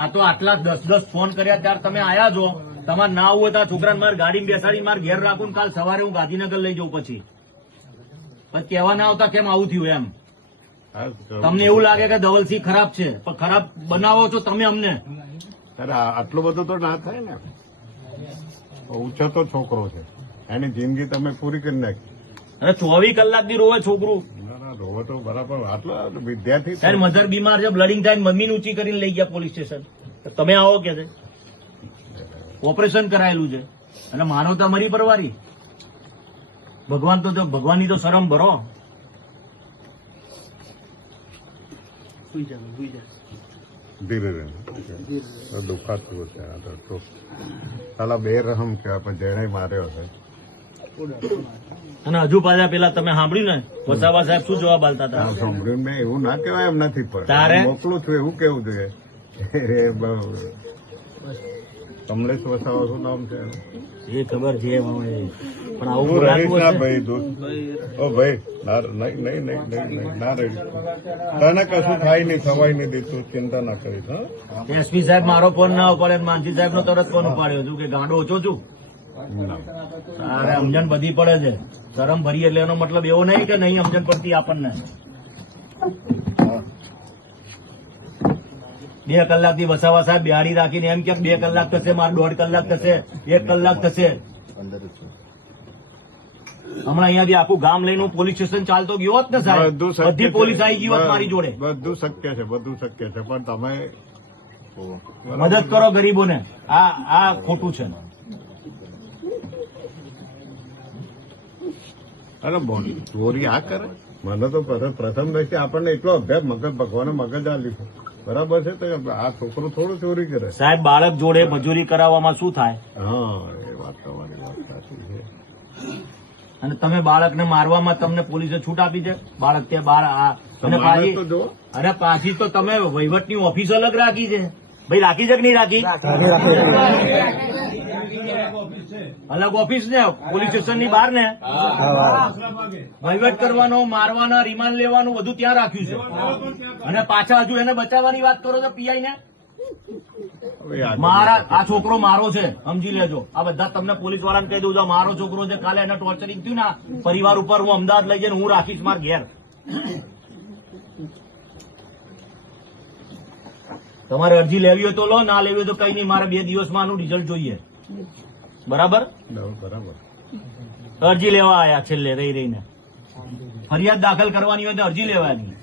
આ તો આટલા 10 ફોન કર્યા ત્યારે તમે આયા છો. તમારે ના આવું હોય તો છોકરાને મારે ગાડી બેસાડી મારે ઘેર રાખું, કાલ સવારે હું ગાંધીનગર લઈ જાઉં. પછી કહેવા ના આવતા કેમ આવું થયું એમ. તમને એવું લાગે કે ધવલસિંહ ખરાબ છે, પણ ખરાબ બનાવો છો તમે અમને. આટલું બધું તો ના થાય ને. ઊંચો તો છોકરો છે, એની જિંદગી તમે પૂરી કરી નાખી. અરે 24 કલાક થી રોવે છોકરું. રોવે તો બરાબર. આટલા વિદ્યાર્થી મધર બીમાર છે, બ્લડિંગ થાય, મમ્મીને ઊંચી કરીને લઈ ગયા પોલીસ સ્ટેશન. તમે આવો કે છે ઓપરેશન કરાયેલું છે અને માનો તો અમારી પરવારી. ભગવાનની તો શરમ ભરો. ધીરે દુખાતું હશે. સાલા બેરહમ છે, આપણે જેને માર્યો છે. અને હજુ પાછા પેલા તમે સાંભળ્યું ને વસાવા સાહેબ શું જવાબ આલતા હતા? સાંભળ્યું મેં. એવું ના કહેવાય એમ નથી, પણ મોકલું છું એવું કેવું જોઈએ. કમલેશ વસાવા શું નામ છે? એ ખબર છે પણ આવું ભાઈ ના રહી. તને કશું થાય નહીં, થવાય નહીં દીધું. ચિંતા ના કરીશ. એસપી સાહેબ મારો ફોન ના ઉપાડે, માનસી સાહેબ નો તરત ફોન ઉપાડ્યો છું કે ગાંડો ઓછો છું. અરે સમજણ બધી પડે છે. શરમ ભરી એટલે એનો મતલબ એવો નહીં કે નહીં સમજણ પડતી આપણને. 2 કલાકથી વસાવા સાહેબ બિહાડી રાખીને એમ કે 2 કલાક થશે, મારે 1.5 કલાક થશે, 1 કલાક થશે. હમણાં અહીંયાથી આખું ગામ લઈને હું પોલીસ સ્ટેશન ચાલતો ગયો હોત ને સાહેબ, બધી પોલીસ આવી ગઈ હોત મારી જોડે. બધું શક્ય છે, બધું શક્ય છે, પણ તમે મદદ કરો ગરીબોને. આ ખોટું છે. અરે ચોરી આ કરે. મને તો પ્રથમ દ્રષ્ટિ આપણને એટલો અભ્યાસ ભગવાને મગજ આલ્યું છે. બરાબર છે. તો આ છોકરો થોડું ચોરી કરે. સાહેબ બાળક જોડે મજૂરી કરાવવામાં શું થાય? હા, એ વાત તમારી વાત સાચી છે. અને તમે બાળકને મારવામાં તમને પોલીસે છૂટ આપી છે? બાળક ત્યાં બહાર અરે પાછી તો તમે વહીવટની ઓફિસ અલગ રાખી છે. ભાઈ રાખી છે કે નહીં રાખી? અલગ ઓફિસ ને પોલીસ સ્ટેશન ની બહાર ને વહીવટ કરવાનો, મારવાના, રિમાન્ડ લેવાનું બધું ત્યાં રાખ્યું છે. અને પાછા હજુ એને બચાવવાની વાત કરો છો પીઆઈ ને. મારા આ છોકરો મારો છે, સમજી લેજો. આ બધા તમને પોલીસ વાળાને કહી દઉં છું, મારો છોકરો છે. કાલે એને ટોર્ચરિંગ થયું ને પરિવાર ઉપર, હું અમદાવાદ લઈ જઈને હું રાખીશ મારા ઘેર. તમારે અરજી લેવી હોય તો લો, ના લેવી હોય તો કઈ નહીં. મારે 2 દિવસમાં આનું રિઝલ્ટ જોઈએ. બરાબર? બરાબર. અરજી લેવા આયા છેલ્લે રહી રહીને. ફરિયાદ દાખલ કરવાની હોય તો અરજી લેવાની.